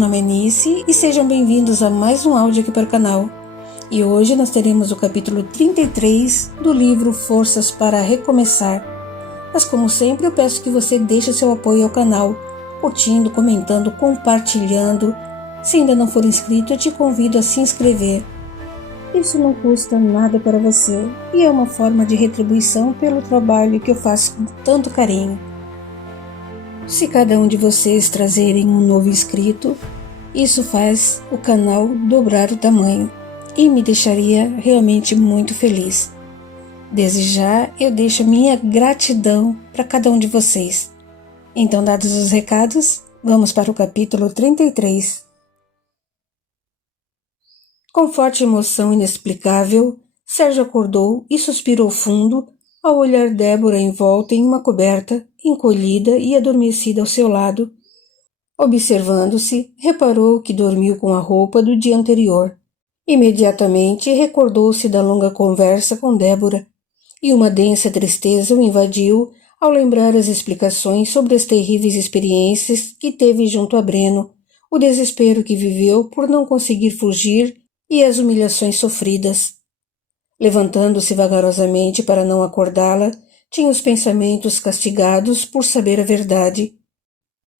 nome é Nice e sejam bem-vindos a mais um áudio aqui para o canal. E hoje nós teremos o capítulo 33 do livro Forças para Recomeçar. Mas como sempre eu peço que você deixe seu apoio ao canal, curtindo, comentando, compartilhando. Se ainda não for inscrito, eu te convido a se inscrever. Isso não custa nada para você e é uma forma de retribuição pelo trabalho que eu faço com tanto carinho. Se cada um de vocês trazerem um novo inscrito, isso faz o canal dobrar o tamanho e me deixaria realmente muito feliz. Desde já eu deixo minha gratidão para cada um de vocês. Então, dados os recados, vamos para o capítulo 33. Com forte emoção inexplicável, Sérgio acordou e suspirou fundo ao olhar Débora envolta em uma coberta, encolhida e adormecida ao seu lado. Observando-se, reparou que dormiu com a roupa do dia anterior. Imediatamente recordou-se da longa conversa com Débora, e uma densa tristeza o invadiu ao lembrar as explicações sobre as terríveis experiências que teve junto a Breno, o desespero que viveu por não conseguir fugir e as humilhações sofridas. Levantando-se vagarosamente para não acordá-la, tinha os pensamentos castigados por saber a verdade.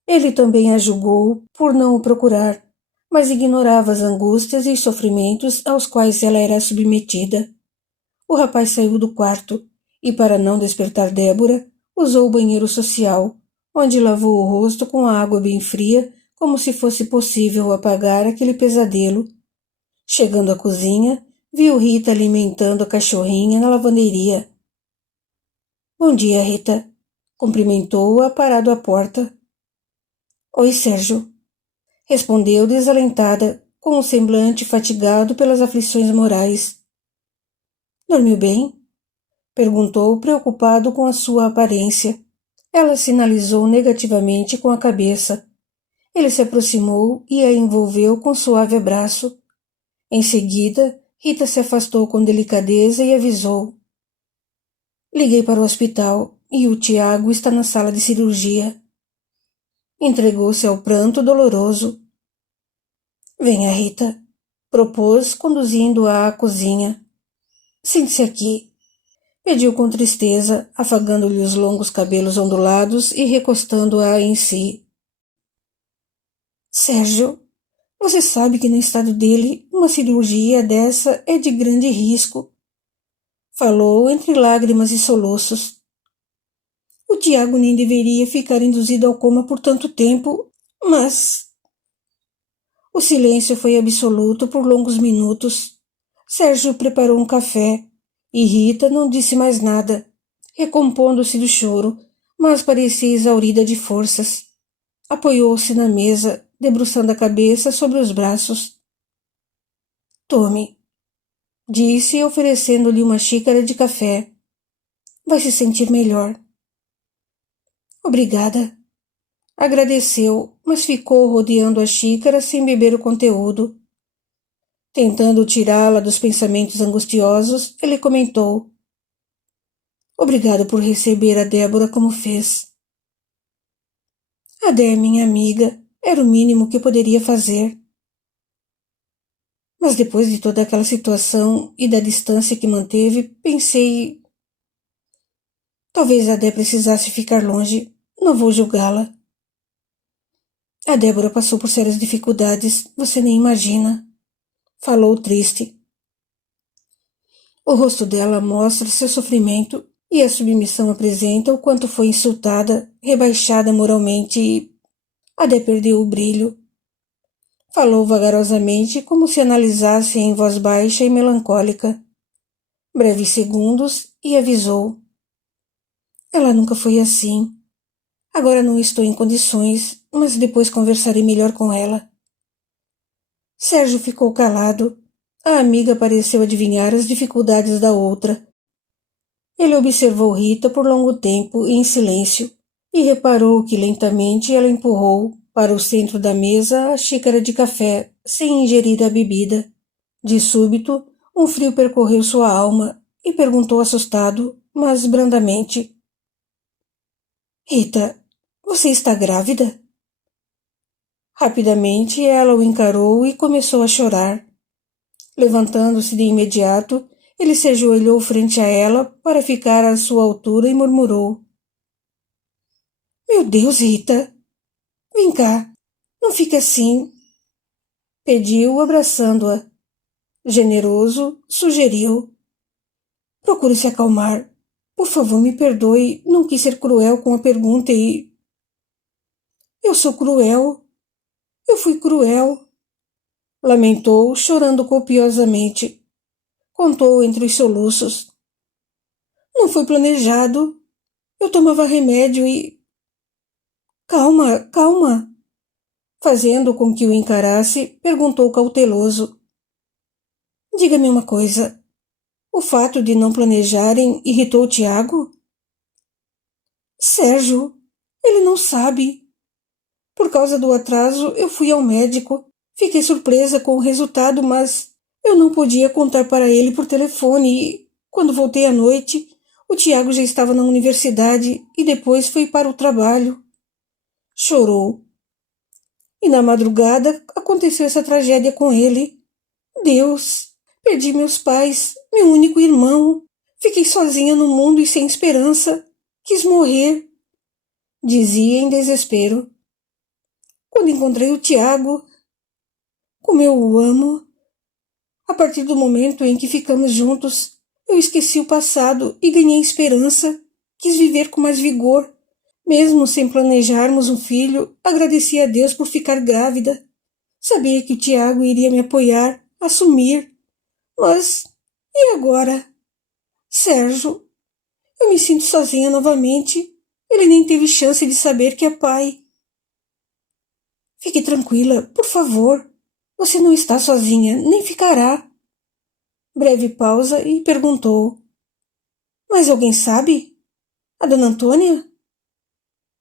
Ele também a julgou por não o procurar, mas ignorava as angústias e sofrimentos aos quais ela era submetida. O rapaz saiu do quarto e, para não despertar Débora, usou o banheiro social, onde lavou o rosto com a água bem fria, como se fosse possível apagar aquele pesadelo. Chegando à cozinha, viu Rita alimentando a cachorrinha na lavanderia. Bom dia, Rita, cumprimentou-a parado à porta. Oi, Sérgio, respondeu desalentada, com o semblante fatigado pelas aflições morais. Dormiu bem? Perguntou, preocupado com a sua aparência. Ela sinalizou negativamente com a cabeça. Ele se aproximou e a envolveu com suave abraço. Em seguida, Rita se afastou com delicadeza e avisou. Liguei para o hospital e o Tiago está na sala de cirurgia. Entregou-se ao pranto doloroso. Venha, Rita, propôs, conduzindo-a à cozinha. Sente-se aqui, pediu com tristeza, afagando-lhe os longos cabelos ondulados e recostando-a em si. Sérgio, você sabe que no estado dele uma cirurgia dessa é de grande risco. Falou entre lágrimas e soluços. O Tiago nem deveria ficar induzido ao coma por tanto tempo, mas... O silêncio foi absoluto por longos minutos. Sérgio preparou um café e Rita não disse mais nada, recompondo-se do choro, mas parecia exaurida de forças. Apoiou-se na mesa, debruçando a cabeça sobre os braços. Tome, disse, oferecendo-lhe uma xícara de café. Vai se sentir melhor. Obrigada. Agradeceu, mas ficou rodeando a xícara sem beber o conteúdo. Tentando tirá-la dos pensamentos angustiosos, ele comentou. Obrigado por receber a Débora como fez. A Dé é minha amiga, era o mínimo que poderia fazer. Mas depois de toda aquela situação e da distância que manteve, pensei... Talvez a Dé precisasse ficar longe, não vou julgá-la. A Débora passou por sérias dificuldades, você nem imagina. Falou triste. O rosto dela mostra seu sofrimento e a submissão apresenta o quanto foi insultada, rebaixada moralmente e... Adé perdeu o brilho. Falou vagarosamente como se analisasse em voz baixa e melancólica. Breves segundos e avisou. Ela nunca foi assim. Agora não estou em condições, mas depois conversarei melhor com ela. Sérgio ficou calado. A amiga pareceu adivinhar as dificuldades da outra. Ele observou Rita por longo tempo em silêncio e reparou que lentamente ela empurrou para o centro da mesa a xícara de café, sem ingerir a bebida. De súbito, um frio percorreu sua alma e perguntou assustado, mas brandamente. Rita, você está grávida? Rapidamente ela o encarou e começou a chorar. Levantando-se de imediato, ele se ajoelhou frente a ela para ficar à sua altura e murmurou: Meu Deus, Rita! Vem cá, não fique assim. Pediu, abraçando-a. Generoso, sugeriu: Procure se acalmar. Por favor, me perdoe, não quis ser cruel com a pergunta e... Eu sou cruel. Eu fui cruel. Lamentou, chorando copiosamente. Contou entre os soluços. Não foi planejado. Eu tomava remédio e... Calma, calma. Fazendo com que o encarasse, perguntou cauteloso. Diga-me uma coisa. O fato de não planejarem irritou Tiago? Sérgio, ele não sabe. Por causa do atraso, eu fui ao médico. Fiquei surpresa com o resultado, mas eu não podia contar para ele por telefone e, quando voltei à noite, o Tiago já estava na universidade e depois foi para o trabalho. Chorou. E na madrugada aconteceu essa tragédia com ele. Deus! Perdi meus pais, meu único irmão. Fiquei sozinha no mundo e sem esperança. Quis morrer. Dizia em desespero. Quando encontrei o Tiago, como eu o amo. A partir do momento em que ficamos juntos, eu esqueci o passado e ganhei esperança. Quis viver com mais vigor. Mesmo sem planejarmos um filho, agradeci a Deus por ficar grávida. Sabia que o Tiago iria me apoiar, assumir. Mas, e agora? Sérgio, eu me sinto sozinha novamente. Ele nem teve chance de saber que é pai. Fique tranquila, por favor. Você não está sozinha, nem ficará. Breve pausa e perguntou. Mas alguém sabe? A dona Antônia?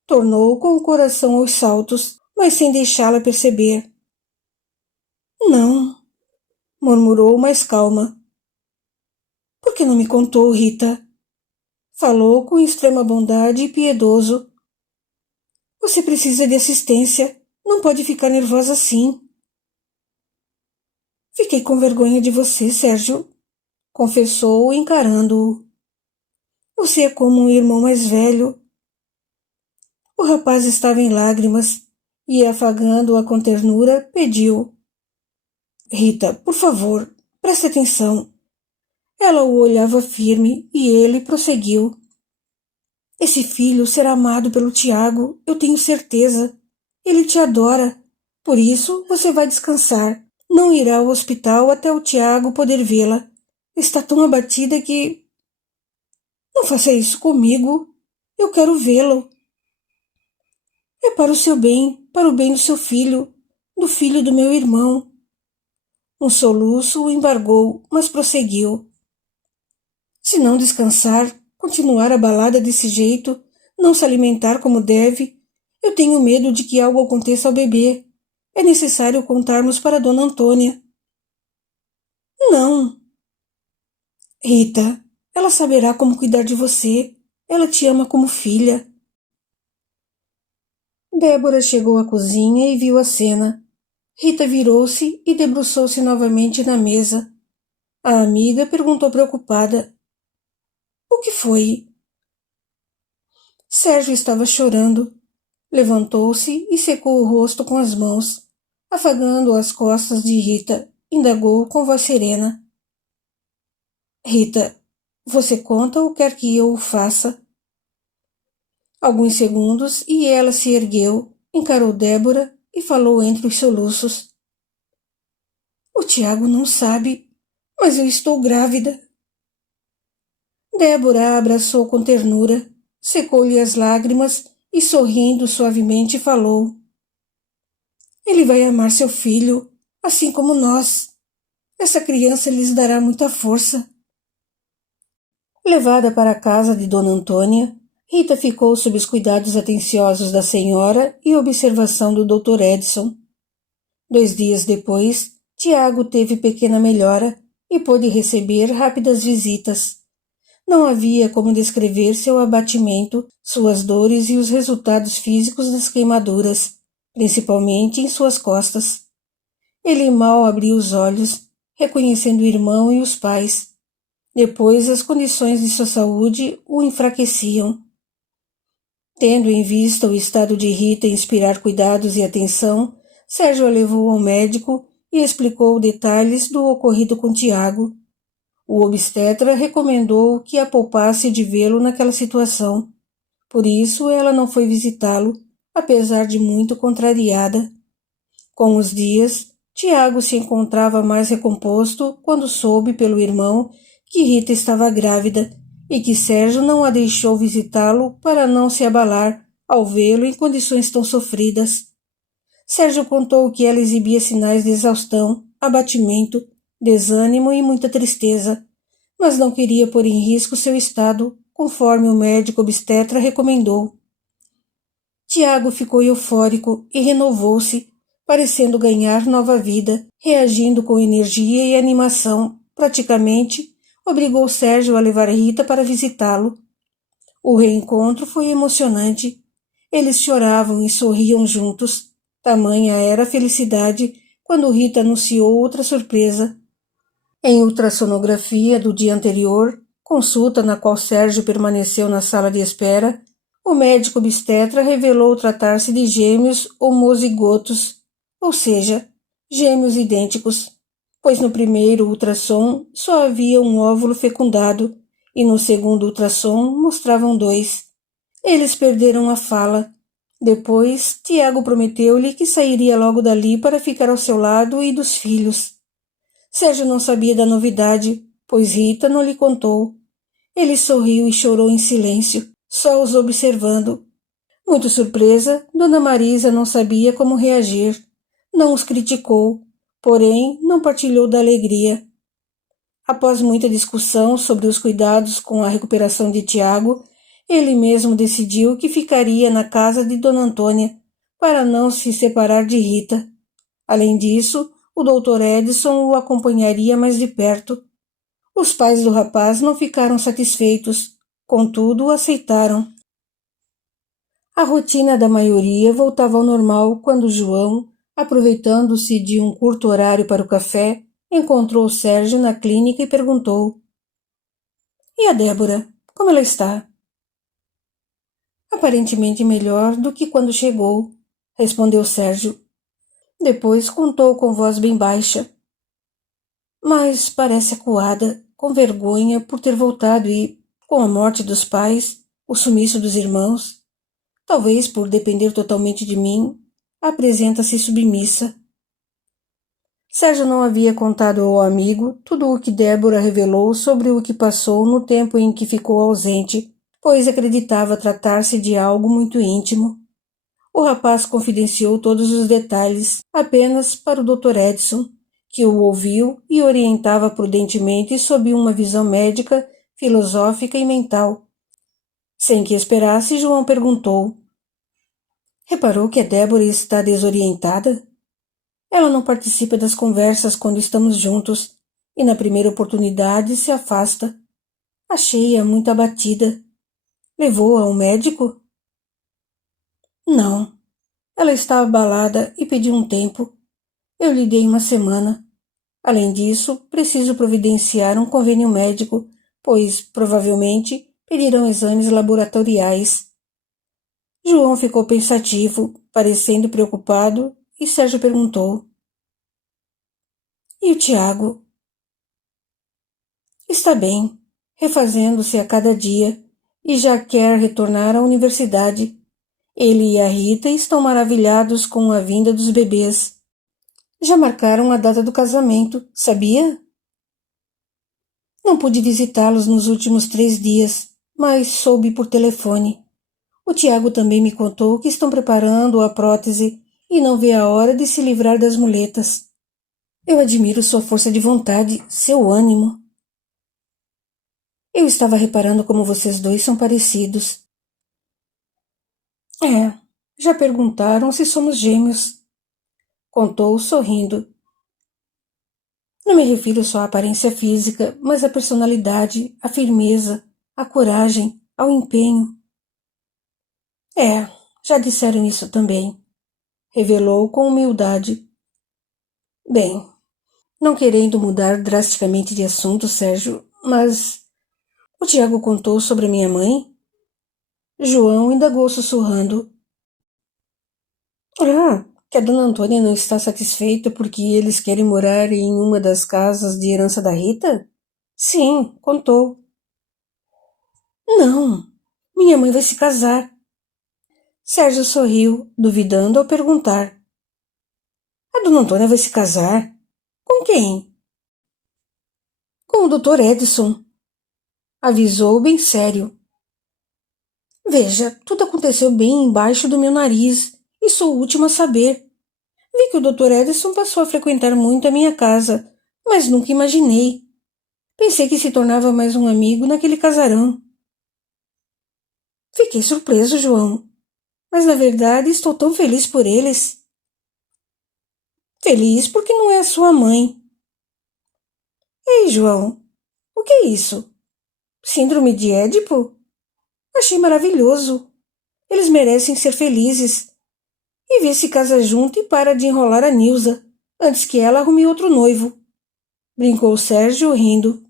Tornou com o coração aos saltos, mas sem deixá-la perceber. Não, murmurou mais calma. Por que não me contou, Rita? Falou com extrema bondade e piedoso. Você precisa de assistência. Não pode ficar nervosa assim. Fiquei com vergonha de você, Sérgio, confessou, encarando-o. Você é como um irmão mais velho. O rapaz estava em lágrimas e, afagando-a com ternura, pediu. Rita, por favor, preste atenção. Ela o olhava firme e ele prosseguiu. Esse filho será amado pelo Tiago, eu tenho certeza. Ele te adora. Por isso, você vai descansar. Não irá ao hospital até o Tiago poder vê-la. Está tão abatida que... Não faça isso comigo. Eu quero vê-lo. É para o seu bem, para o bem do seu filho, do filho do meu irmão. Um soluço o embargou, mas prosseguiu. Se não descansar, continuar abalada desse jeito, não se alimentar como deve, eu tenho medo de que algo aconteça ao bebê. É necessário contarmos para Dona Antônia. Não. Rita, ela saberá como cuidar de você. Ela te ama como filha. Débora chegou à cozinha e viu a cena. Rita virou-se e debruçou-se novamente na mesa. A amiga perguntou preocupada. O que foi? Sérgio estava chorando. Levantou-se e secou o rosto com as mãos, afagando as costas de Rita. Indagou com voz serena. Rita, você conta ou quer que eu o faça? Alguns segundos e ela se ergueu, encarou Débora e falou entre os soluços. O Tiago não sabe, mas eu estou grávida. Débora a abraçou com ternura, secou-lhe as lágrimas e, sorrindo suavemente, falou. Ele vai amar seu filho, assim como nós. Essa criança lhes dará muita força. Levada para a casa de Dona Antônia, Rita ficou sob os cuidados atenciosos da senhora e observação do Dr. Edson. 2 dias depois, Tiago teve pequena melhora e pôde receber rápidas visitas. Não havia como descrever seu abatimento, suas dores e os resultados físicos das queimaduras. principalmente em suas costas. Ele mal abriu os olhos, reconhecendo o irmão e os pais. Depois, as condições de sua saúde o enfraqueciam. Tendo em vista o estado de Rita inspirar cuidados e atenção, Sérgio a levou ao médico e explicou detalhes do ocorrido com Tiago. O obstetra recomendou que a poupasse de vê-lo naquela situação. Por isso, ela não foi visitá-lo, apesar de muito contrariada. Com os dias, Tiago se encontrava mais recomposto quando soube pelo irmão que Rita estava grávida e que Sérgio não a deixou visitá-lo para não se abalar ao vê-lo em condições tão sofridas. Sérgio contou que ela exibia sinais de exaustão, abatimento, desânimo e muita tristeza, mas não queria pôr em risco seu estado, conforme o médico obstetra recomendou. Tiago ficou eufórico e renovou-se, parecendo ganhar nova vida, reagindo com energia e animação. Praticamente, obrigou Sérgio a levar Rita para visitá-lo. O reencontro foi emocionante. Eles choravam e sorriam juntos. Tamanha era a felicidade quando Rita anunciou outra surpresa. Em ultrassonografia do dia anterior, consulta na qual Sérgio permaneceu na sala de espera, o médico obstetra revelou tratar-se de gêmeos homozigotos, ou seja, gêmeos idênticos, pois no primeiro ultrassom só havia um óvulo fecundado e no segundo ultrassom mostravam 2. Eles perderam a fala. Depois, Tiago prometeu-lhe que sairia logo dali para ficar ao seu lado e dos filhos. Sérgio não sabia da novidade, pois Rita não lhe contou. Ele sorriu e chorou em silêncio, só os observando. Muito surpresa, Dona Marisa não sabia como reagir. Não os criticou, porém não partilhou da alegria. Após muita discussão sobre os cuidados com a recuperação de Tiago, ele mesmo decidiu que ficaria na casa de Dona Antônia, para não se separar de Rita. Além disso, o Dr. Edson o acompanharia mais de perto. Os pais do rapaz não ficaram satisfeitos, contudo o aceitaram. A rotina da maioria voltava ao normal quando João, aproveitando-se de um curto horário para o café, encontrou Sérgio na clínica e perguntou: "E a Débora? Como ela está?" "Aparentemente melhor do que quando chegou", respondeu Sérgio. Depois contou com voz bem baixa: "Mas parece acuada, com vergonha por ter voltado e, com a morte dos pais, o sumiço dos irmãos, talvez por depender totalmente de mim, apresenta-se submissa." Sérgio não havia contado ao amigo tudo o que Débora revelou sobre o que passou no tempo em que ficou ausente, pois acreditava tratar-se de algo muito íntimo. O rapaz confidenciou todos os detalhes apenas para o Dr. Edson, que o ouviu e orientava prudentemente sob uma visão médica, filosófica e mental. Sem que esperasse, João perguntou: "Reparou que a Débora está desorientada? Ela não participa das conversas quando estamos juntos e na primeira oportunidade se afasta. Achei-a muito abatida. Levou-a ao médico?" "Não. Ela está abalada e pediu um tempo. Eu lhe dei uma semana. Além disso, preciso providenciar um convênio médico, pois, provavelmente, pedirão exames laboratoriais." João ficou pensativo, parecendo preocupado, e Sérgio perguntou: "E o Tiago?" "Está bem, refazendo-se a cada dia, e já quer retornar à universidade. Ele e a Rita estão maravilhados com a vinda dos bebês. Já marcaram a data do casamento, sabia?" "Não pude visitá-los nos últimos 3 dias, mas soube por telefone. O Tiago também me contou que estão preparando a prótese e não vê a hora de se livrar das muletas. Eu admiro sua força de vontade, seu ânimo." "Eu estava reparando como vocês dois são parecidos." "É, já perguntaram se somos gêmeos", contou sorrindo. "Não me refiro só à aparência física, mas à personalidade, à firmeza, à coragem, ao empenho." "É, já disseram isso também", revelou com humildade. Bem, não querendo mudar drasticamente de assunto, Sérgio, mas o Tiago contou sobre a minha mãe? João indagou sussurrando. Que a dona Antônia não está satisfeita porque eles querem morar em uma das casas de herança da Rita? Sim, contou. Não, minha mãe vai se casar. Sérgio sorriu, duvidando ao perguntar. A dona Antônia vai se casar? Com quem? Com o Dr. Edson. Avisou bem sério. Veja, tudo aconteceu bem embaixo do meu nariz e sou o último a saber. Vi que o Dr. Edson passou a frequentar muito a minha casa, mas nunca imaginei. Pensei que se tornava mais um amigo naquele casarão. Fiquei surpreso, João, mas na verdade estou tão feliz por eles. Feliz porque não é a sua mãe. Ei, João, o que é isso? Síndrome de Édipo? Achei maravilhoso. Eles merecem ser felizes. E vê se casa junto e para de enrolar a Nilza, antes que ela arrume outro noivo. Brincou Sérgio, rindo.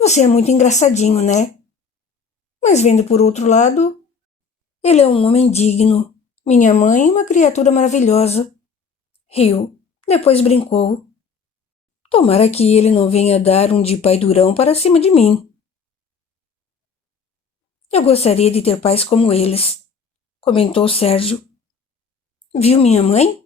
Você é muito engraçadinho, né? Mas vendo por outro lado, ele é um homem digno. Minha mãe, uma criatura maravilhosa. Riu. Depois brincou. Tomara que ele não venha dar um de pai durão para cima de mim. Eu gostaria de ter pais como eles, comentou Sérgio. Viu minha mãe?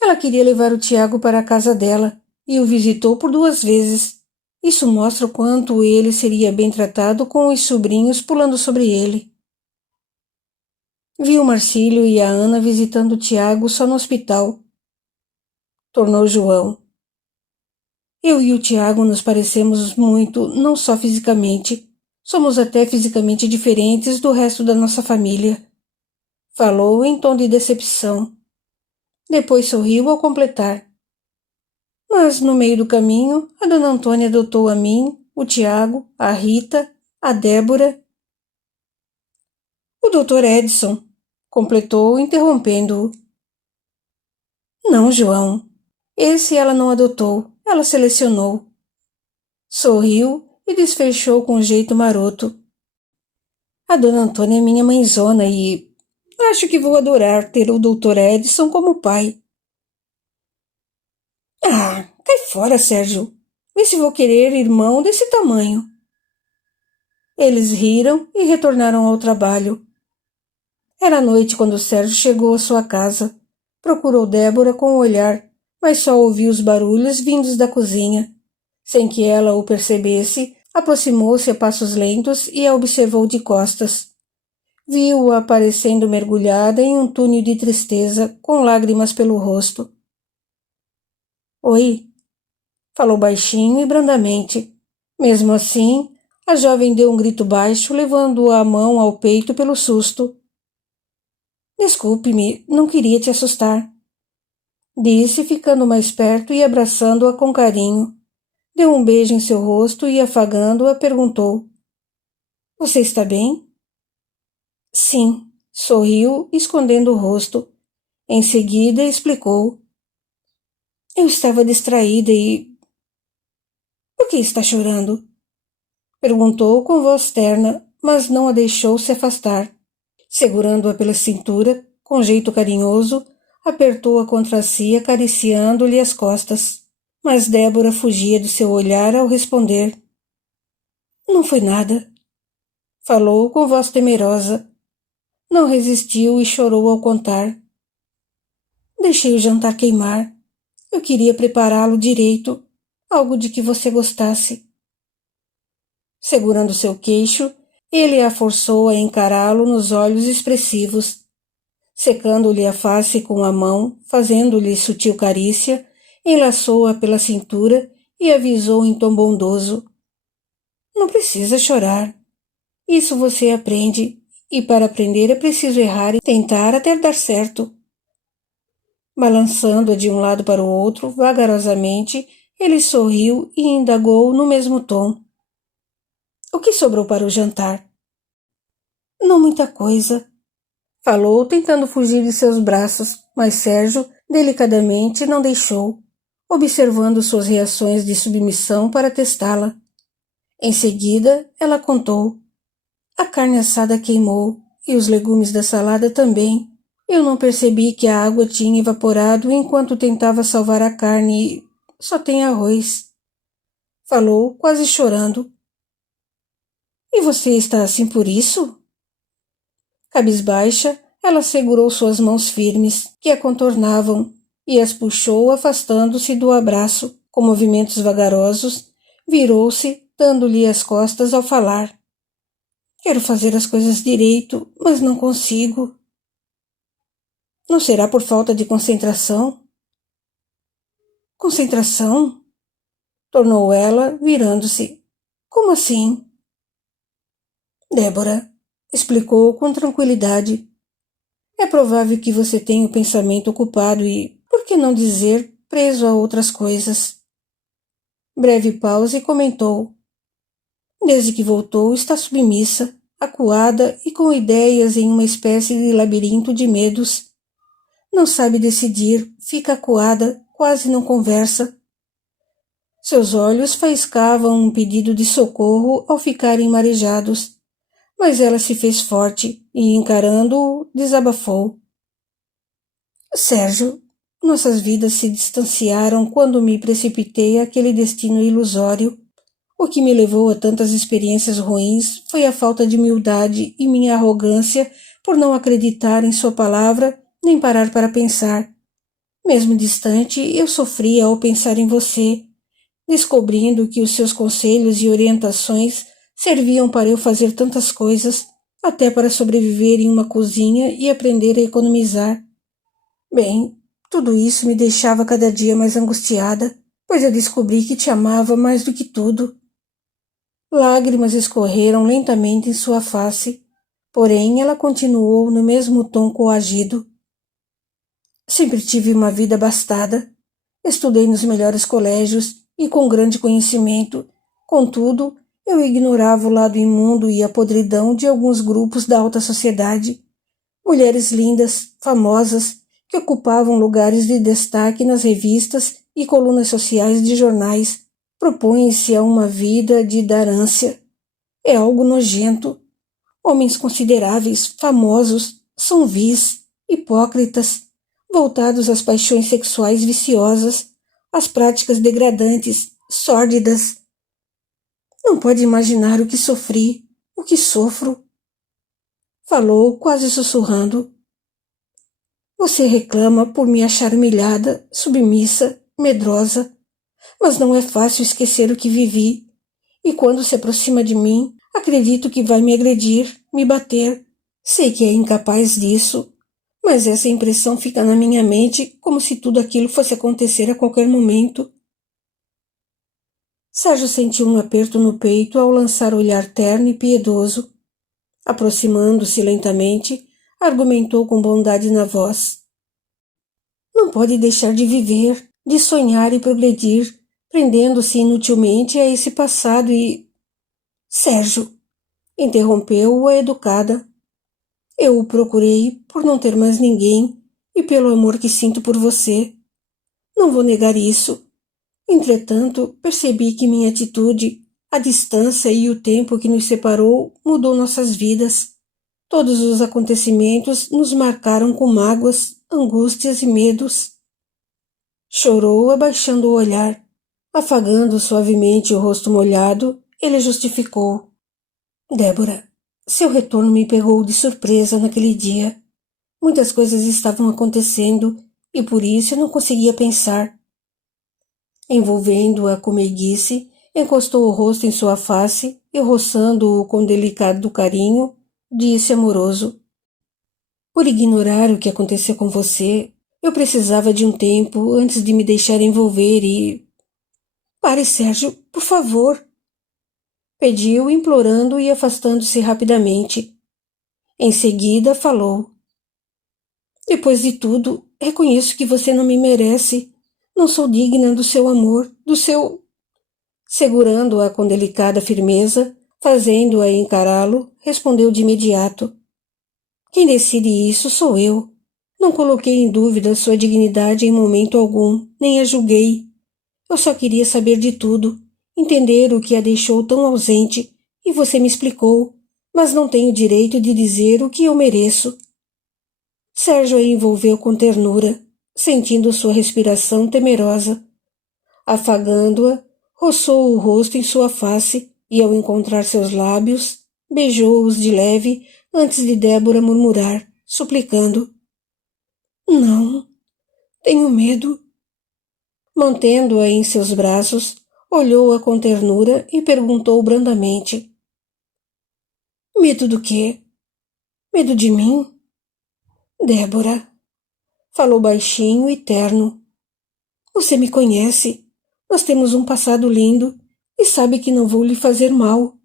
Ela queria levar o Tiago para a casa dela e o visitou por 2 vezes. Isso mostra o quanto ele seria bem tratado com os sobrinhos pulando sobre ele. Viu Marcílio e a Ana visitando o Tiago só no hospital. Tornou João. Eu e o Tiago nos parecemos muito, não só fisicamente. Somos até fisicamente diferentes do resto da nossa família. Falou em tom de decepção. Depois sorriu ao completar. Mas, no meio do caminho, a dona Antônia adotou a mim, o Tiago, a Rita, a Débora. O Dr. Edson, completou, interrompendo-o. Não, João. Esse ela não adotou, ela selecionou. Sorriu e desfechou com um jeito maroto. A dona Antônia é minha mãezona e acho que vou adorar ter o Dr. Edson como pai. Cai fora, Sérgio. Vê se vou querer irmão desse tamanho. Eles riram e retornaram ao trabalho. Era noite quando Sérgio chegou à sua casa. Procurou Débora com o olhar, mas só ouviu os barulhos vindos da cozinha. Sem que ela o percebesse, aproximou-se a passos lentos e a observou de costas. Viu-a aparecendo mergulhada em um túnel de tristeza, com lágrimas pelo rosto. Oi, falou baixinho e brandamente. Mesmo assim, a jovem deu um grito baixo, levando a mão ao peito pelo susto. Desculpe-me, não queria te assustar. Disse, ficando mais perto e abraçando-a com carinho. Deu um beijo em seu rosto e, afagando-a, perguntou. Você está bem? Sim, sorriu, escondendo o rosto. Em seguida, explicou. Eu estava distraída e... Por que está chorando? Perguntou com voz terna, mas não a deixou se afastar. Segurando-a pela cintura, com jeito carinhoso, apertou-a contra si, acariciando-lhe as costas. Mas Débora fugia do seu olhar ao responder. Não foi nada. Falou com voz temerosa. Não resistiu e chorou ao contar. Deixei o jantar queimar. Eu queria prepará-lo direito, algo de que você gostasse. Segurando seu queixo, ele a forçou a encará-lo nos olhos expressivos. Secando-lhe a face com a mão, fazendo-lhe sutil carícia, enlaçou-a pela cintura e avisou em tom bondoso. Não precisa chorar. Isso você aprende, e para aprender é preciso errar e tentar até dar certo. Balançando-a de um lado para o outro, vagarosamente, ele sorriu e indagou no mesmo tom. O que sobrou para o jantar? Não muita coisa. Falou, tentando fugir de seus braços, mas Sérgio, delicadamente, não deixou, observando suas reações de submissão para testá-la. Em seguida, ela contou. A carne assada queimou, e os legumes da salada também. Eu não percebi que a água tinha evaporado enquanto tentava salvar a carne e só tem arroz. Falou, quase chorando. E você está assim por isso? Cabisbaixa, ela segurou suas mãos firmes, que a contornavam, e as puxou, afastando-se do abraço, com movimentos vagarosos, virou-se, dando-lhe as costas ao falar. Quero fazer as coisas direito, mas não consigo. Não será por falta de concentração? Concentração? Tornou ela, virando-se. Como assim? Débora, explicou com tranquilidade. É provável que você tenha o pensamento ocupado e, por que não dizer, preso a outras coisas. Breve pausa e comentou. Desde que voltou, está submissa, acuada e com ideias em uma espécie de labirinto de medos. Não sabe decidir, fica acuada, quase não conversa. Seus olhos faiscavam um pedido de socorro ao ficarem marejados, mas ela se fez forte e, encarando-o, desabafou. Sérgio, nossas vidas se distanciaram quando me precipitei àquele destino ilusório. O que me levou a tantas experiências ruins foi a falta de humildade e minha arrogância por não acreditar em sua palavra nem parar para pensar. Mesmo distante, eu sofria ao pensar em você, descobrindo que os seus conselhos e orientações serviam para eu fazer tantas coisas, até para sobreviver em uma cozinha e aprender a economizar. Bem, tudo isso me deixava cada dia mais angustiada, pois eu descobri que te amava mais do que tudo. Lágrimas escorreram lentamente em sua face, porém ela continuou no mesmo tom coagido. Sempre tive uma vida abastada. Estudei nos melhores colégios e com grande conhecimento. Contudo, eu ignorava o lado imundo e a podridão de alguns grupos da alta sociedade. Mulheres lindas, famosas, que ocupavam lugares de destaque nas revistas e colunas sociais de jornais, propõem-se a uma vida de dar ânsia. É algo nojento. Homens consideráveis, famosos, são vis, hipócritas, voltados às paixões sexuais viciosas, às práticas degradantes, sórdidas. Não pode imaginar o que sofri, o que sofro. Falou, quase sussurrando. Você reclama por me achar humilhada, submissa, medrosa, mas não é fácil esquecer o que vivi, e quando se aproxima de mim, acredito que vai me agredir, me bater. Sei que é incapaz disso, mas essa impressão fica na minha mente como se tudo aquilo fosse acontecer a qualquer momento. Sérgio sentiu um aperto no peito ao lançar o olhar terno e piedoso. Aproximando-se lentamente, argumentou com bondade na voz. Não pode deixar de viver, de sonhar e progredir, prendendo-se inutilmente a esse passado e... Sérgio, interrompeu-o a educada. Eu o procurei por não ter mais ninguém e pelo amor que sinto por você. Não vou negar isso. Entretanto, percebi que minha atitude, a distância e o tempo que nos separou mudou nossas vidas. Todos os acontecimentos nos marcaram com mágoas, angústias e medos. Chorou, abaixando o olhar. Afagando suavemente o rosto molhado, ele justificou. Débora, seu retorno me pegou de surpresa naquele dia. Muitas coisas estavam acontecendo e por isso eu não conseguia pensar. Envolvendo-a com meiguice, encostou o rosto em sua face e, roçando-o com delicado carinho, disse amoroso. Por ignorar o que aconteceu com você, eu precisava de um tempo antes de me deixar envolver e... Pare, Sérgio, por favor. Pediu, implorando e afastando-se rapidamente. Em seguida, falou. Depois de tudo, reconheço que você não me merece. Não sou digna do seu amor, do seu... Segurando-a com delicada firmeza, fazendo-a encará-lo, respondeu de imediato. Quem decide isso sou eu. Não coloquei em dúvida sua dignidade em momento algum, nem a julguei. Eu só queria saber de tudo, entender o que a deixou tão ausente, e você me explicou, mas não tenho direito de dizer o que eu mereço. Sérgio a envolveu com ternura, sentindo sua respiração temerosa. Afagando-a, roçou o rosto em sua face e, ao encontrar seus lábios, beijou-os de leve antes de Débora murmurar, suplicando: Não, tenho medo. Mantendo-a em seus braços, olhou-a com ternura e perguntou brandamente: Medo do quê? Medo de mim? Débora, falou baixinho e terno. Você me conhece. Nós temos um passado lindo e sabe que não vou lhe fazer mal.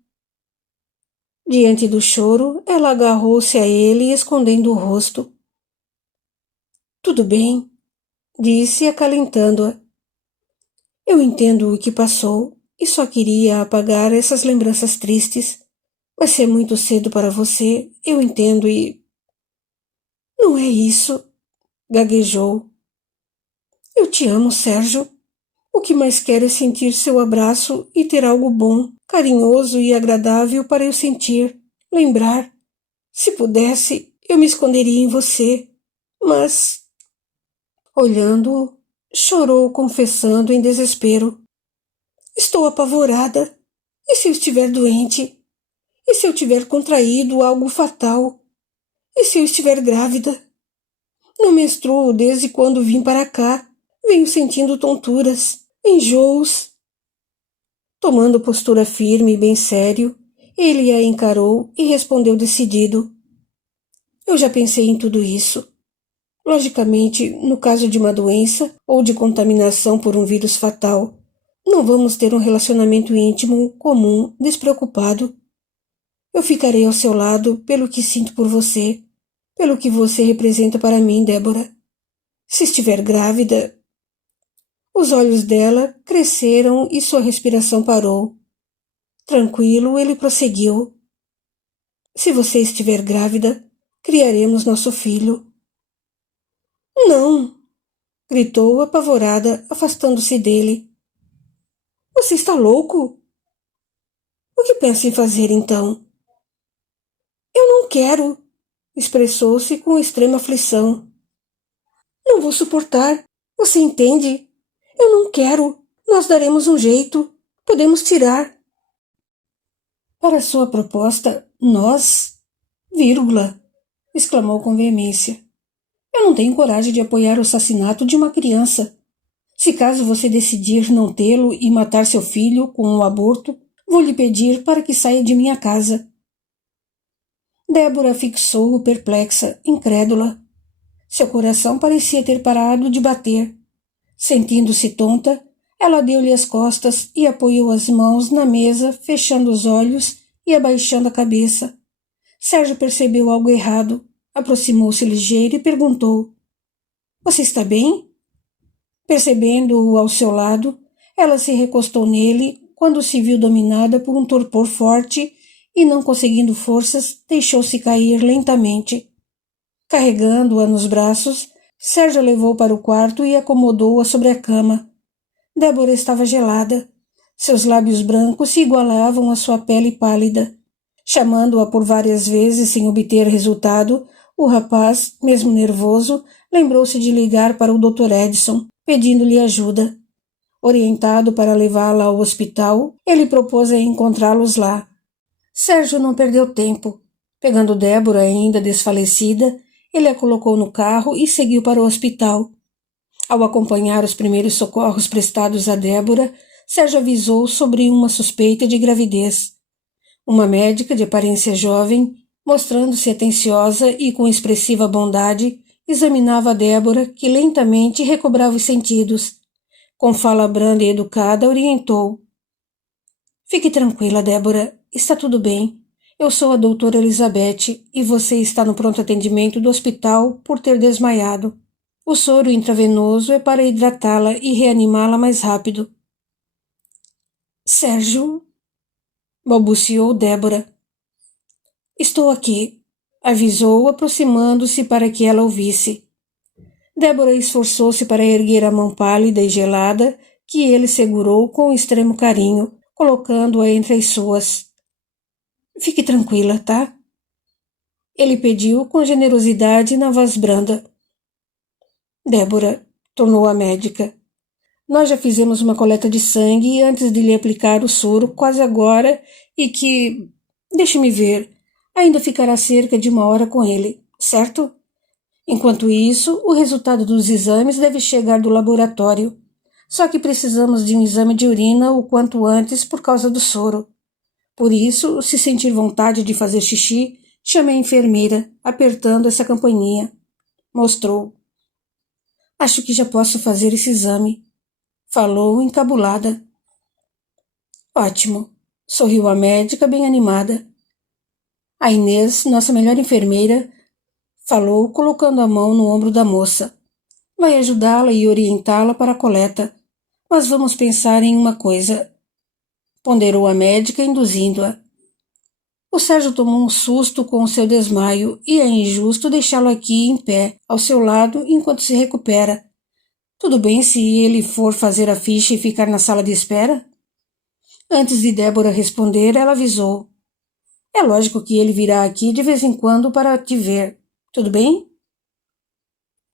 Diante do choro, ela agarrou-se a ele, escondendo o rosto. Tudo bem, disse, acalentando-a. Eu entendo o que passou e só queria apagar essas lembranças tristes. Vai ser muito cedo para você, eu entendo e... Não é isso, gaguejou. Eu te amo, Sérgio. O que mais quero é sentir seu abraço e ter algo bom, carinhoso e agradável para eu sentir, lembrar. Se pudesse, eu me esconderia em você. Mas, olhando-o, chorou confessando em desespero. Estou apavorada. E se eu estiver doente? E se eu tiver contraído algo fatal? E se eu estiver grávida? Não menstruo desde quando vim para cá. Venho sentindo tonturas, enjoos. Tomando postura firme e bem sério, ele a encarou e respondeu decidido. Eu já pensei em tudo isso. Logicamente, no caso de uma doença ou de contaminação por um vírus fatal, não vamos ter um relacionamento íntimo, comum, despreocupado. Eu ficarei ao seu lado pelo que sinto por você, pelo que você representa para mim, Débora. Se estiver grávida... Os olhos dela cresceram e sua respiração parou. Tranquilo, ele prosseguiu. Se você estiver grávida, criaremos nosso filho. Não! Gritou apavorada, afastando-se dele. Você está louco? O que pensa em fazer então? Eu não quero, expressou-se com extrema aflição. Não vou suportar. Você entende? Eu não quero. Nós daremos um jeito. Podemos tirar. Para sua proposta, nós? Vírgula, exclamou com veemência. Eu não tenho coragem de apoiar o assassinato de uma criança. Se caso você decidir não tê-lo e matar seu filho com um aborto, vou lhe pedir para que saia de minha casa. Débora fixou-o perplexa, incrédula. Seu coração parecia ter parado de bater. Sentindo-se tonta, ela deu-lhe as costas e apoiou as mãos na mesa, fechando os olhos e abaixando a cabeça. Sérgio percebeu algo errado, aproximou-se ligeiro e perguntou: Você está bem? Percebendo-o ao seu lado, ela se recostou nele quando se viu dominada por um torpor forte e, não conseguindo forças, deixou-se cair lentamente. Carregando-a nos braços, Sérgio a levou para o quarto e acomodou-a sobre a cama. Débora estava gelada. Seus lábios brancos se igualavam à sua pele pálida. Chamando-a por várias vezes sem obter resultado, o rapaz, mesmo nervoso, lembrou-se de ligar para o Dr. Edson, pedindo-lhe ajuda. Orientado para levá-la ao hospital, ele propôs a encontrá-los lá. Sérgio não perdeu tempo. Pegando Débora, ainda desfalecida, ele a colocou no carro e seguiu para o hospital. Ao acompanhar os primeiros socorros prestados a Débora, Sérgio avisou sobre uma suspeita de gravidez. Uma médica de aparência jovem, mostrando-se atenciosa e com expressiva bondade, examinava a Débora, que lentamente recobrava os sentidos. Com fala branda e educada, orientou. Fique tranquila, Débora. Está tudo bem. Eu sou a doutora Elizabeth e você está no pronto atendimento do hospital por ter desmaiado. O soro intravenoso é para hidratá-la e reanimá-la mais rápido. Sérgio, balbuciou Débora. Estou aqui. avisou, aproximando-se para que ela ouvisse. Débora esforçou-se para erguer a mão pálida e gelada, que ele segurou com extremo carinho, colocando-a entre as suas. Fique tranquila, tá? Ele pediu com generosidade na voz branda. Débora, tornou a médica. Nós já fizemos uma coleta de sangue antes de lhe aplicar o soro quase agora e que... Deixe-me ver. Ainda ficará cerca de 1 hora com ele, certo? Enquanto isso, o resultado dos exames deve chegar do laboratório. Só que precisamos de um exame de urina o quanto antes por causa do soro. Por isso, se sentir vontade de fazer xixi, chame a enfermeira, apertando essa campainha. Mostrou. Acho que já posso fazer esse exame. Falou encabulada. Ótimo, sorriu a médica bem animada. A Inês, nossa melhor enfermeira, falou colocando a mão no ombro da moça. Vai ajudá-la e orientá-la para a coleta. Mas vamos pensar em uma coisa. Ponderou a médica, induzindo-a. O Sérgio tomou um susto com o seu desmaio e é injusto deixá-lo aqui em pé, ao seu lado, enquanto se recupera. Tudo bem se ele for fazer a ficha e ficar na sala de espera? Antes de Débora responder, ela avisou. É lógico que ele virá aqui de vez em quando para te ver. Tudo bem?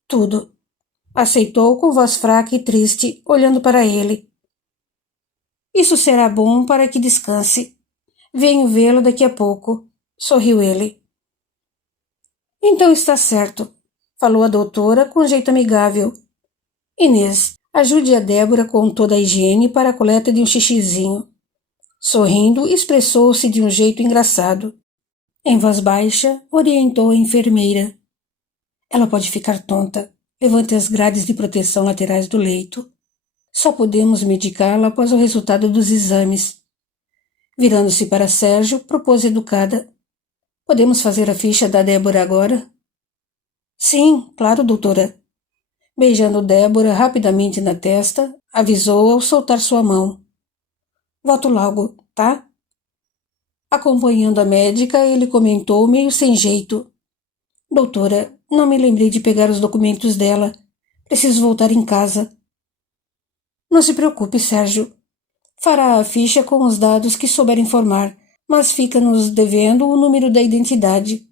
Tudo. Aceitou com voz fraca e triste, olhando para ele. Isso será bom para que descanse. Venho vê-lo daqui a pouco. Sorriu ele. Então está certo, falou a doutora com jeito amigável. Inês, ajude a Débora com toda a higiene para a coleta de um xixizinho. Sorrindo, expressou-se de um jeito engraçado. Em voz baixa, orientou a enfermeira. Ela pode ficar tonta. Levante as grades de proteção laterais do leito. Só podemos medicá-la após o resultado dos exames. Virando-se para Sérgio, propôs educada. Podemos fazer a ficha da Débora agora? Sim, claro, doutora. Beijando Débora rapidamente na testa, avisou ao soltar sua mão. Volto logo, tá? Acompanhando a médica, ele comentou meio sem jeito. Doutora, não me lembrei de pegar os documentos dela. Preciso voltar em casa. Não se preocupe, Sérgio. Fará a ficha com os dados que souber informar, mas fica-nos devendo o número da identidade.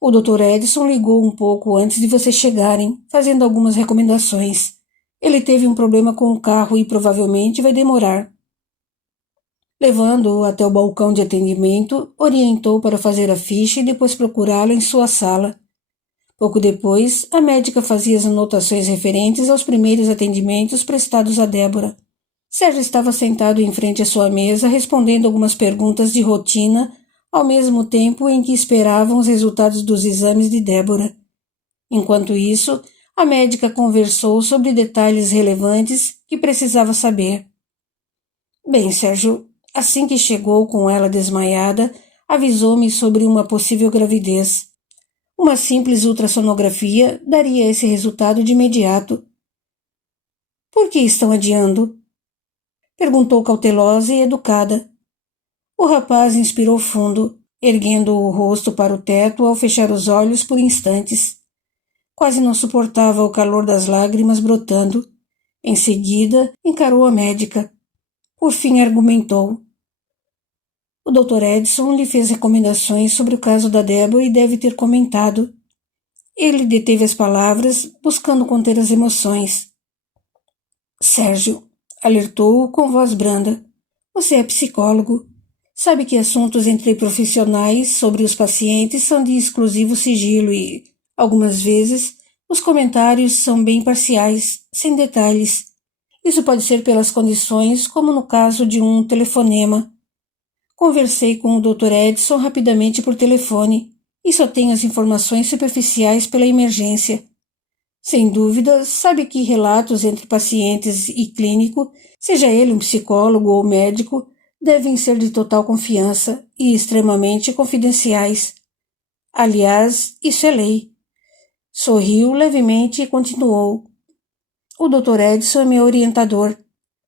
O Dr. Edson ligou um pouco antes de vocês chegarem, fazendo algumas recomendações. Ele teve um problema com o carro e provavelmente vai demorar. Levando-o até o balcão de atendimento, orientou para fazer a ficha e depois procurá-la em sua sala. Pouco depois, a médica fazia as anotações referentes aos primeiros atendimentos prestados a Débora. Sérgio estava sentado em frente à sua mesa, respondendo algumas perguntas de rotina, ao mesmo tempo em que esperavam os resultados dos exames de Débora. Enquanto isso, a médica conversou sobre detalhes relevantes que precisava saber. Bem, Sérgio, assim que chegou com ela desmaiada, avisou-me sobre uma possível gravidez. Uma simples ultrassonografia daria esse resultado de imediato. Por que estão adiando? Perguntou cautelosa e educada. O rapaz inspirou fundo, erguendo o rosto para o teto ao fechar os olhos por instantes. Quase não suportava o calor das lágrimas brotando. Em seguida, encarou a médica. Por fim, argumentou. O Dr. Edson lhe fez recomendações sobre o caso da Débora e deve ter comentado. Ele deteve as palavras, buscando conter as emoções. Sérgio, alertou-o com voz branda. Você é psicólogo. Sabe que assuntos entre profissionais sobre os pacientes são de exclusivo sigilo e, algumas vezes, os comentários são bem parciais, sem detalhes. Isso pode ser pelas condições, como no caso de um telefonema. Conversei com o Dr. Edson rapidamente por telefone e só tenho as informações superficiais pela emergência. Sem dúvida, sabe que relatos entre pacientes e clínico, seja ele um psicólogo ou médico, devem ser de total confiança e extremamente confidenciais. Aliás, isso é lei. Sorriu levemente e continuou. O Dr. Edson é meu orientador.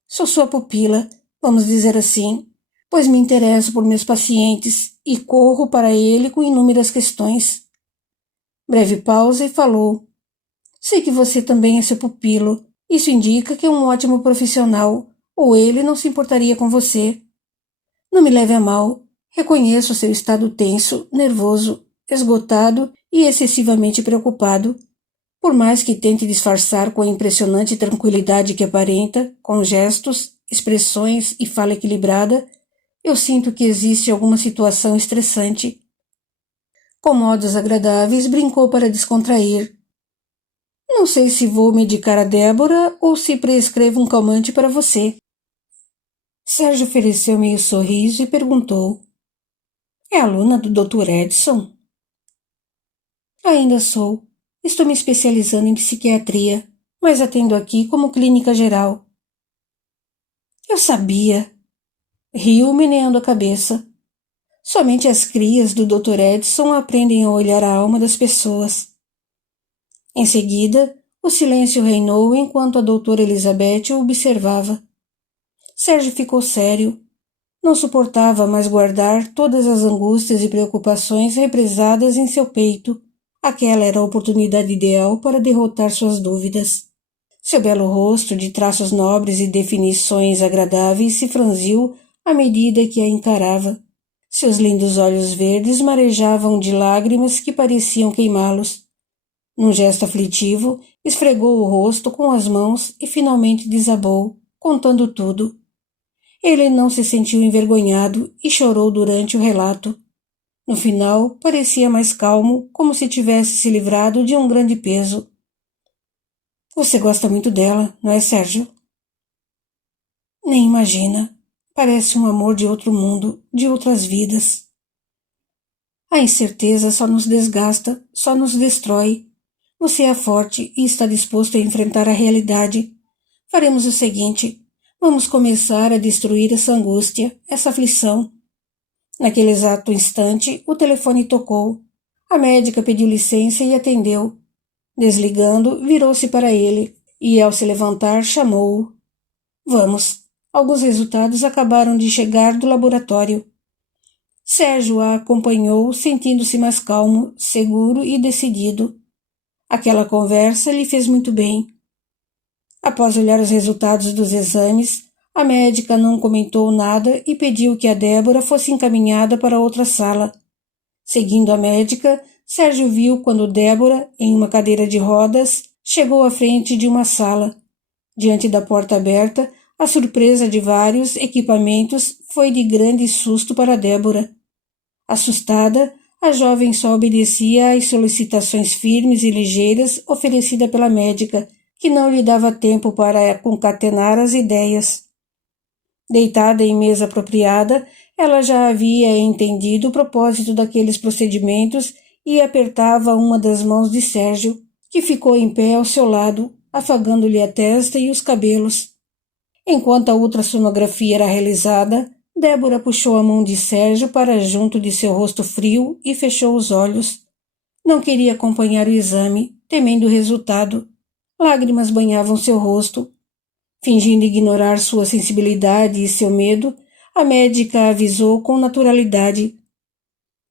Sou sua pupila, vamos dizer assim, pois me interesso por meus pacientes e corro para ele com inúmeras questões. Breve pausa e falou. Sei que você também é seu pupilo. Isso indica que é um ótimo profissional, ou ele não se importaria com você. Não me leve a mal. Reconheço seu estado tenso, nervoso, esgotado e excessivamente preocupado. Por mais que tente disfarçar com a impressionante tranquilidade que aparenta, com gestos, expressões e fala equilibrada, eu sinto que existe alguma situação estressante. Com modos agradáveis, brincou para descontrair. Não sei se vou medicar a Débora ou se prescrevo um calmante para você. Sérgio ofereceu meio sorriso e perguntou. É aluna do Dr. Edson? Ainda sou. Estou me especializando em psiquiatria, mas atendo aqui como clínica geral. Eu sabia. Riu, meneando a cabeça. Somente as crias do Dr. Edson aprendem a olhar a alma das pessoas. Em seguida, o silêncio reinou enquanto a doutora Elizabeth o observava. Sérgio ficou sério. Não suportava mais guardar todas as angústias e preocupações represadas em seu peito. Aquela era a oportunidade ideal para derrotar suas dúvidas. Seu belo rosto, de traços nobres e definições agradáveis, se franziu à medida que a encarava. Seus lindos olhos verdes marejavam de lágrimas que pareciam queimá-los. Num gesto aflitivo, esfregou o rosto com as mãos e finalmente desabou, contando tudo. Ele não se sentiu envergonhado e chorou durante o relato. No final, parecia mais calmo, como se tivesse se livrado de um grande peso. Você gosta muito dela, não é, Sérgio? Nem imagina. Parece um amor de outro mundo, de outras vidas. A incerteza só nos desgasta, só nos destrói. Você é forte e está disposto a enfrentar a realidade. Faremos o seguinte. Vamos começar a destruir essa angústia, essa aflição. Naquele exato instante, o telefone tocou. A médica pediu licença e atendeu. Desligando, virou-se para ele e, ao se levantar, chamou-o. Vamos. Alguns resultados acabaram de chegar do laboratório. Sérgio a acompanhou, sentindo-se mais calmo, seguro e decidido. Aquela conversa lhe fez muito bem. Após olhar os resultados dos exames, a médica não comentou nada e pediu que a Débora fosse encaminhada para outra sala. Seguindo a médica, Sérgio viu quando Débora, em uma cadeira de rodas, chegou à frente de uma sala. Diante da porta aberta, a surpresa de vários equipamentos foi de grande susto para Débora. Assustada, a jovem só obedecia às solicitações firmes e ligeiras oferecidas pela médica, que não lhe dava tempo para concatenar as ideias. Deitada em mesa apropriada, ela já havia entendido o propósito daqueles procedimentos e apertava uma das mãos de Sérgio, que ficou em pé ao seu lado, afagando-lhe a testa e os cabelos. Enquanto a ultrassonografia era realizada, Débora puxou a mão de Sérgio para junto de seu rosto frio e fechou os olhos. Não queria acompanhar o exame, temendo o resultado. Lágrimas banhavam seu rosto. Fingindo ignorar sua sensibilidade e seu medo, a médica avisou com naturalidade.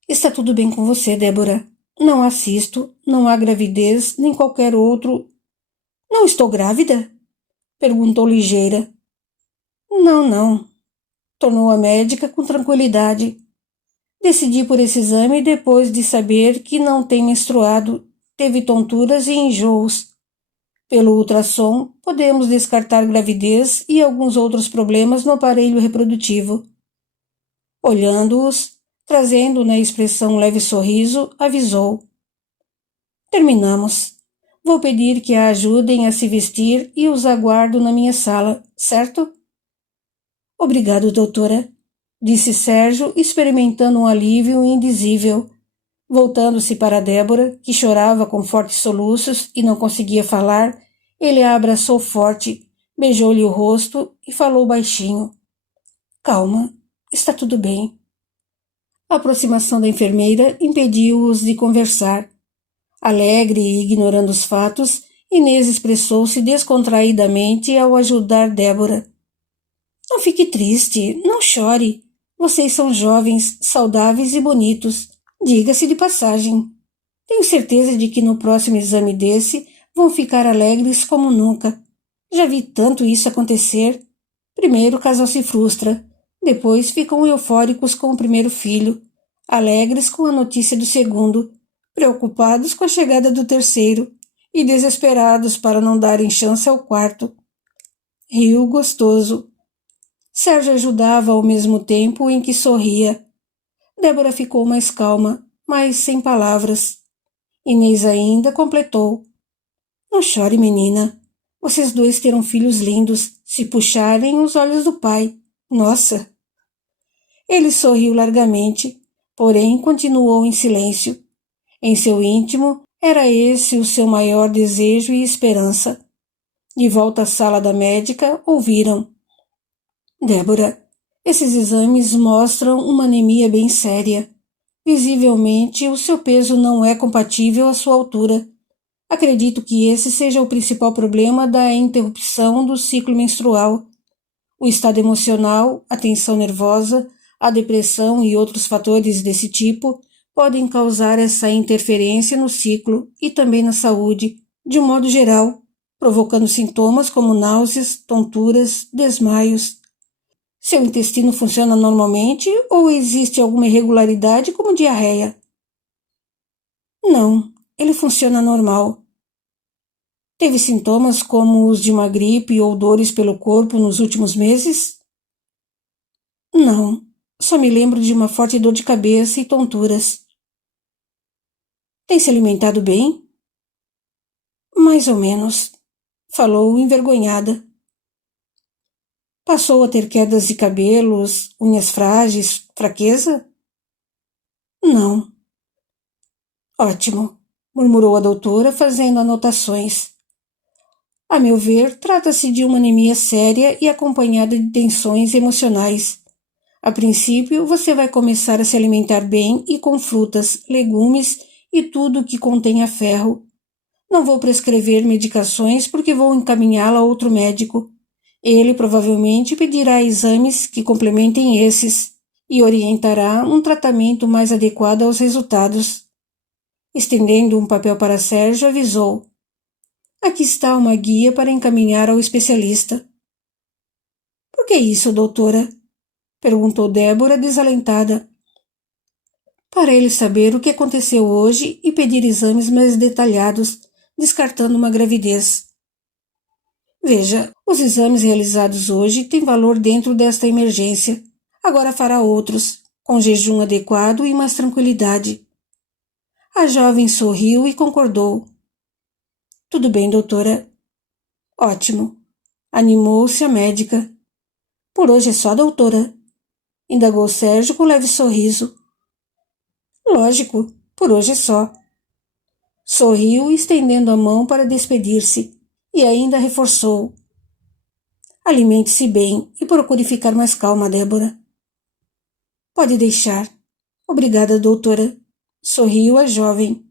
Está tudo bem com você, Débora. Não assisto, não há gravidez, nem qualquer outro... Não estou grávida? Perguntou ligeira. Não, tornou a médica com tranquilidade. Decidi por esse exame depois de saber que não tem menstruado, teve tonturas e enjoos. Pelo ultrassom, podemos descartar gravidez e alguns outros problemas no aparelho reprodutivo. Olhando-os, trazendo na expressão um leve sorriso, avisou. Terminamos. Vou pedir que a ajudem a se vestir e os aguardo na minha sala, certo? Obrigado, doutora, disse Sérgio, experimentando um alívio indizível. Voltando-se para Débora, que chorava com fortes soluços e não conseguia falar, ele a abraçou forte, beijou-lhe o rosto e falou baixinho. Calma, está tudo bem. A aproximação da enfermeira impediu-os de conversar. Alegre e ignorando os fatos, Inês expressou-se descontraidamente ao ajudar Débora. Não fique triste, não chore. Vocês são jovens, saudáveis e bonitos. Diga-se de passagem. Tenho certeza de que no próximo exame desse vão ficar alegres como nunca. Já vi tanto isso acontecer. Primeiro o casal se frustra, depois ficam eufóricos com o primeiro filho, alegres com a notícia do segundo, preocupados com a chegada do terceiro e desesperados para não darem chance ao quarto. Riu gostoso. Sérgio ajudava ao mesmo tempo em que sorria. Débora ficou mais calma, mas sem palavras. Inês ainda completou. Não chore, menina. Vocês dois terão filhos lindos, se puxarem os olhos do pai. Nossa! Ele sorriu largamente, porém continuou em silêncio. Em seu íntimo, era esse o seu maior desejo e esperança. De volta à sala da médica, ouviram. Débora, esses exames mostram uma anemia bem séria. Visivelmente, o seu peso não é compatível à sua altura. Acredito que esse seja o principal problema da interrupção do ciclo menstrual. O estado emocional, a tensão nervosa, a depressão e outros fatores desse tipo podem causar essa interferência no ciclo e também na saúde, de um modo geral, provocando sintomas como náuseas, tonturas, desmaios. Seu intestino funciona normalmente ou existe alguma irregularidade como diarreia? Não, ele funciona normal. Teve sintomas como os de uma gripe ou dores pelo corpo nos últimos meses? Não, só me lembro de uma forte dor de cabeça e tonturas. Tem se alimentado bem? Mais ou menos, falou envergonhada. Passou a ter quedas de cabelos, unhas frágeis, fraqueza? Não. Ótimo, murmurou a doutora, fazendo anotações. A meu ver, trata-se de uma anemia séria e acompanhada de tensões emocionais. A princípio, você vai começar a se alimentar bem e com frutas, legumes e tudo que contenha ferro. Não vou prescrever medicações porque vou encaminhá-la a outro médico. Ele provavelmente pedirá exames que complementem esses e orientará um tratamento mais adequado aos resultados. Estendendo um papel para Sérgio, avisou. Aqui está uma guia para encaminhar ao especialista. Por que isso, doutora? Perguntou Débora, desalentada. Para ele saber o que aconteceu hoje e pedir exames mais detalhados, descartando uma gravidez. Veja, os exames realizados hoje têm valor dentro desta emergência. Agora fará outros, com jejum adequado e mais tranquilidade. A jovem sorriu e concordou. Tudo bem, doutora. Ótimo. Animou-se a médica. Por hoje é só, doutora. Indagou Sérgio com leve sorriso. Lógico, por hoje é só. Sorriu, estendendo a mão para despedir-se, e ainda reforçou. Alimente-se bem e procure ficar mais calma, Débora. Pode deixar. Obrigada, doutora. Sorriu a jovem.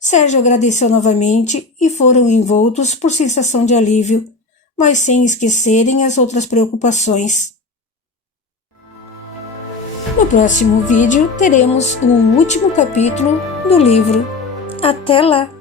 Sérgio agradeceu novamente e foram envoltos por sensação de alívio, mas sem esquecerem as outras preocupações. No próximo vídeo teremos o último capítulo do livro. Até lá!